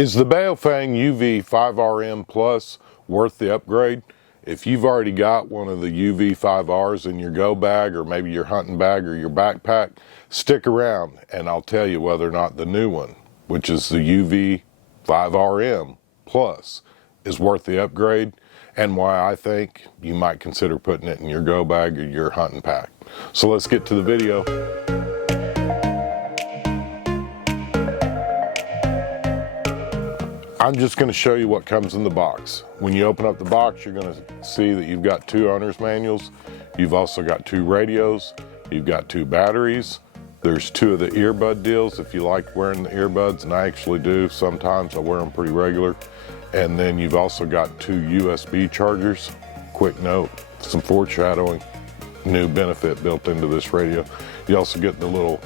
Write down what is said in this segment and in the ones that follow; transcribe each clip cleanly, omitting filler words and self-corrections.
Is the Baofeng UV 5RM Plus worth the upgrade? If you've already got one of the UV 5Rs in your go bag, or maybe your hunting bag or your backpack, stick around and I'll tell you whether or not the new one, which is the UV 5RM Plus, is worth the upgrade, and why I think you might consider putting it in your go bag or your hunting pack. So let's get to the video. I'm just going to show you what comes in the box. When you open up the box, you're going to see that you've got 2 owner's manuals. You've also got 2 radios. You've got 2 batteries. There's 2 of the earbud deals if you like wearing the earbuds, and I actually do sometimes. I wear them pretty regular. And then you've also got 2 USB chargers. Quick note, some foreshadowing, new benefit built into this radio. You also get the little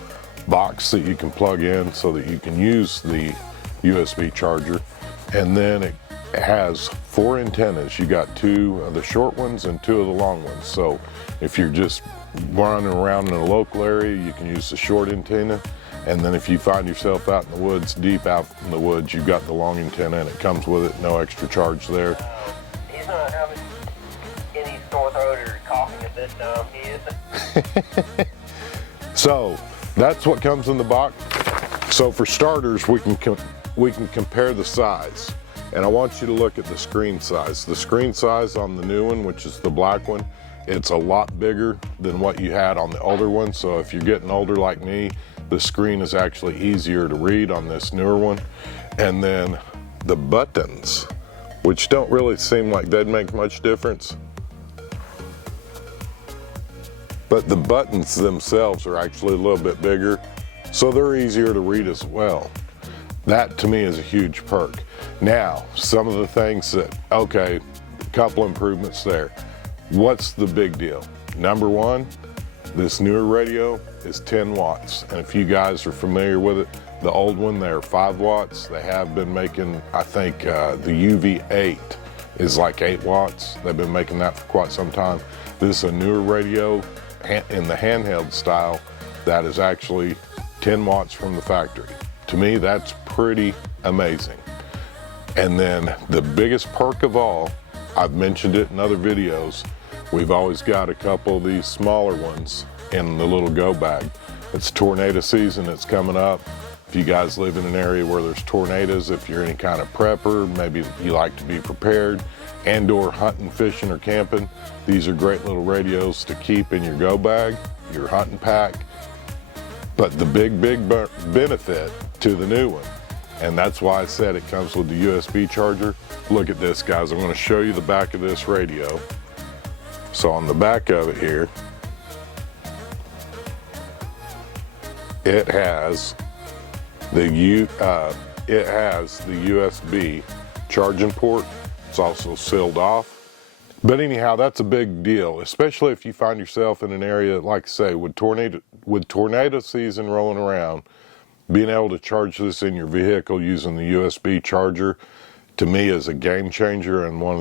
box that you can plug in so that you can use the USB charger. And then it has 4 antennas. You got 2 of the short ones and 2 of the long ones. So if you're just running around in a local area, you can use the short antenna. And then if you find yourself out in the woods, deep out in the woods, you've got the long antenna and it comes with it, no extra charge there. He's not having any sore throat or coughing at this time, he isn't. So that's what comes in the box. So for starters, we can compare the size, and I want you to look at the screen size. The screen size on the new one, which is the black one, it's a lot bigger than what you had on the older one. So if you're getting older like me, the screen is actually easier to read on this newer one. And then the buttons, which don't really seem like they'd make much difference, but the buttons themselves are actually a little bit bigger, so they're easier to read as well. That to me is a huge perk. Now, some of the things that, okay, a couple improvements there. What's the big deal? Number one, this newer radio is 10 watts. And if you guys are familiar with it, the old one, they're 5 watts. They have been making, I think the UV8 is like 8 watts. They've been making that for quite some time. This is a newer radio in the handheld style that is actually 10 watts from the factory. To me, that's pretty amazing. And then the biggest perk of all, I've mentioned it in other videos, we've always got a couple of these smaller ones in the little go bag. It's tornado season, it's coming up. If you guys live in an area where there's tornadoes, if you're any kind of prepper, maybe you like to be prepared, and/or hunting, fishing, or camping, these are great little radios to keep in your go bag, your hunting pack. But the big benefit to the new one, and that's why I said it comes with the USB charger. Look at this, guys. I'm going to show you the back of this radio. So on the back of it here, it has the USB charging port. It's also sealed off. But anyhow, that's a big deal, especially if you find yourself in an area, like I say, with tornado season rolling around. Being able to charge this in your vehicle using the USB charger, to me, is a game changer, and one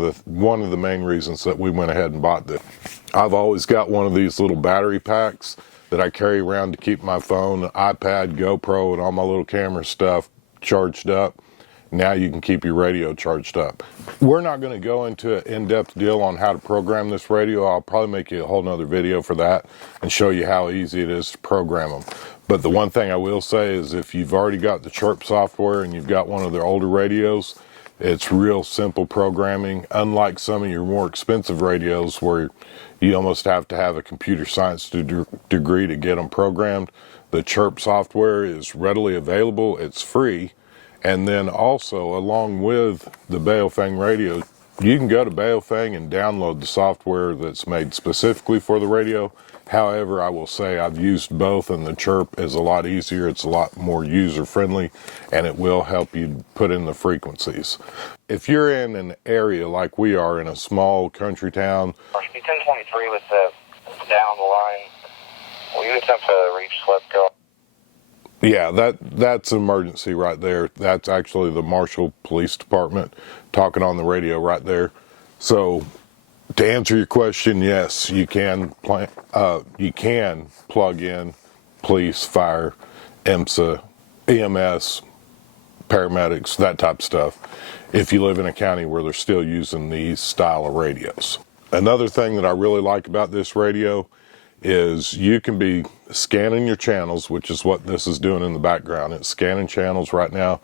of the main reasons that we went ahead and bought this. I've always got one of these little battery packs that I carry around to keep my phone, iPad, GoPro, and all my little camera stuff charged up. Now you can keep your radio charged up. We're not going to go into an in-depth deal on how to program this radio. I'll probably make you a whole nother video for that and show you how easy it is to program them. But the one thing I will say is if you've already got the Chirp software and you've got one of their older radios, it's real simple programming, unlike some of your more expensive radios where you almost have to have a computer science degree to get them programmed. The Chirp software is readily available, it's free. And then also, along with the Baofeng radio, you can go to Baofeng and download the software that's made specifically for the radio. However, I will say I've used both, and the Chirp is a lot easier. It's a lot more user-friendly, and it will help you put in the frequencies. If you're in an area like we are, in a small country town. 1023 with the down the line. Will you attempt to reach Let's Go? Yeah, that's an emergency right there. That's actually the Marshall Police Department talking on the radio right there. So to answer your question, yes, you can plug in police, fire, EMSA, EMS, paramedics, that type of stuff, if you live in a county where they're still using these style of radios. Another thing that I really like about this radio is you can be scanning your channels, which is what this is doing in the background. It's scanning channels right now.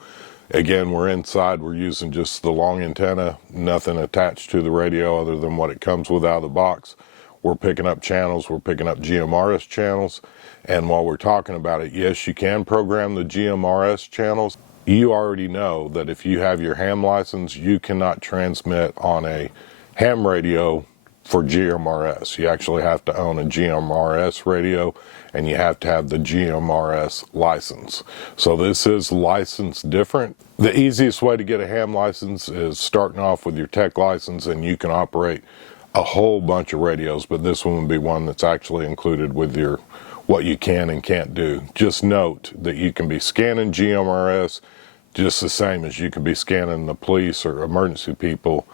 Again, we're inside, we're using just the long antenna, nothing attached to the radio other than what it comes with out of the box. We're picking up channels, we're picking up GMRS channels, and while we're talking about it, yes, you can program the GMRS channels. You already know that if you have your ham license, you cannot transmit on a ham radio for GMRS. You actually have to own a GMRS radio, and you have to have the GMRS license. So this is licensed different. The easiest way to get a ham license is starting off with your tech license, and you can operate a whole bunch of radios, but this one would be one that's actually included with your what you can and can't do. Just note that you can be scanning GMRS just the same as you can be scanning the police or emergency people.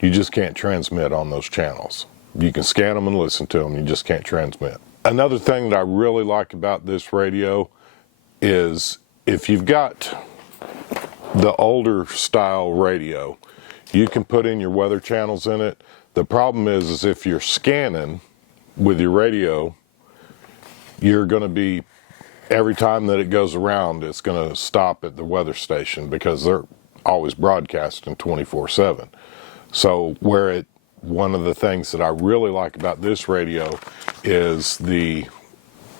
You just can't transmit on those channels. You can scan them and listen to them, you just can't transmit. Another thing that I really like about this radio is if you've got the older style radio, you can put in your weather channels in it. The problem is if you're scanning with your radio, you're going to be, every time that it goes around, it's going to stop at the weather station because they're always broadcasting 24/7. So one of the things that I really like about this radio is the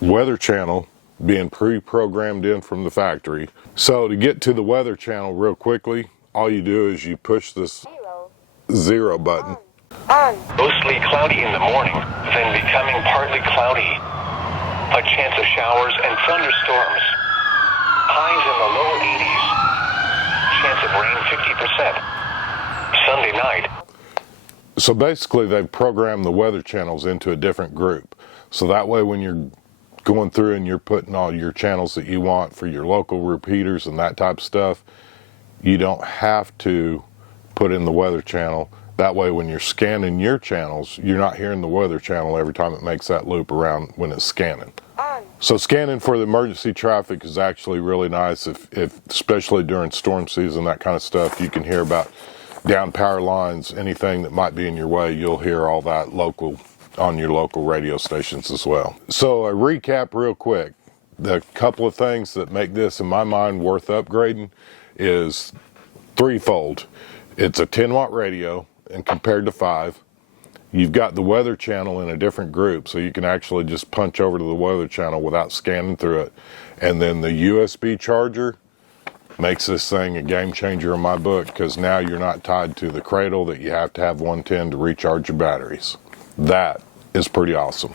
weather channel being pre-programmed in from the factory. So to get to the weather channel real quickly, all you do is you push this 0 button. Mostly cloudy in the morning, then becoming partly cloudy. A chance of showers and thunderstorms. Highs in the lower 80s. Chance of rain 50%. Sunday night. So basically they've programmed the weather channels into a different group. So that way when you're going through and you're putting all your channels that you want for your local repeaters and that type of stuff, you don't have to put in the weather channel. That way when you're scanning your channels, you're not hearing the weather channel every time it makes that loop around when it's scanning. So scanning for the emergency traffic is actually really nice, if especially during storm season, that kind of stuff. You can hear about down power lines, anything that might be in your way, you'll hear all that local on your local radio stations as well. So a recap real quick. The couple of things that make this, in my mind, worth upgrading is threefold. It's a 10-watt radio, and compared to 5, you've got the weather channel in a different group, so you can actually just punch over to the weather channel without scanning through it. And then the USB charger makes this thing a game changer in my book, because now you're not tied to the cradle that you have to have 110 to recharge your batteries. That is pretty awesome.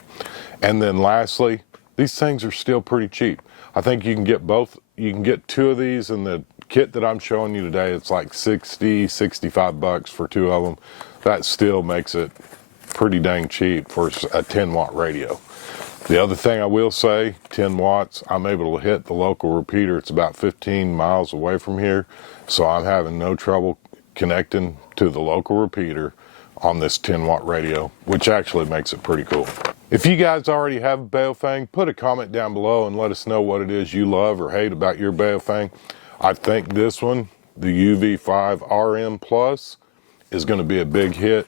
And then lastly, these things are still pretty cheap. I think you can get both. You can get 2 of these in the kit that I'm showing you today. It's like 60, 65 bucks for 2 of them. That still makes it pretty dang cheap for a 10-watt radio. The other thing I will say, 10 watts, I'm able to hit the local repeater. It's about 15 miles away from here, so I'm having no trouble connecting to the local repeater on this 10-watt radio, which actually makes it pretty cool. If you guys already have a Baofeng, put a comment down below and let us know what it is you love or hate about your Baofeng. I think this one, the UV5 RM Plus, is going to be a big hit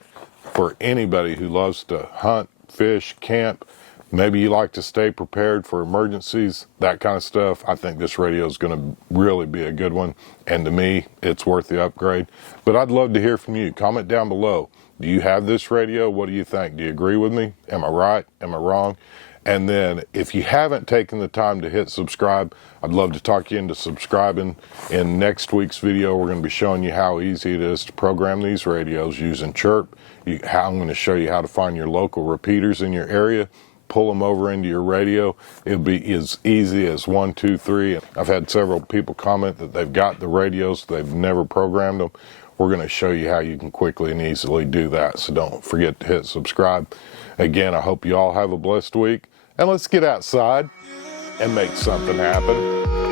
for anybody who loves to hunt, fish, camp. Maybe you like to stay prepared for emergencies, that kind of stuff. I think this radio is going to really be a good one, and to me, it's worth the upgrade. But I'd love to hear from you. Comment down below. Do you have this radio? What do you think? Do you agree with me? Am I right? Am I wrong? And then if you haven't taken the time to hit subscribe, I'd love to talk you into subscribing. In next week's video, we're going to be showing you how easy it is to program these radios using Chirp. I'm going to show you how to find your local repeaters in your area, pull them over into your radio. It'll be as easy as 1, 2, 3. I've had several people comment that they've got the radios, they've never programmed them. We're going to show you how you can quickly and easily do that, so don't forget to hit subscribe. Again, I hope you all have a blessed week, and let's get outside and make something happen.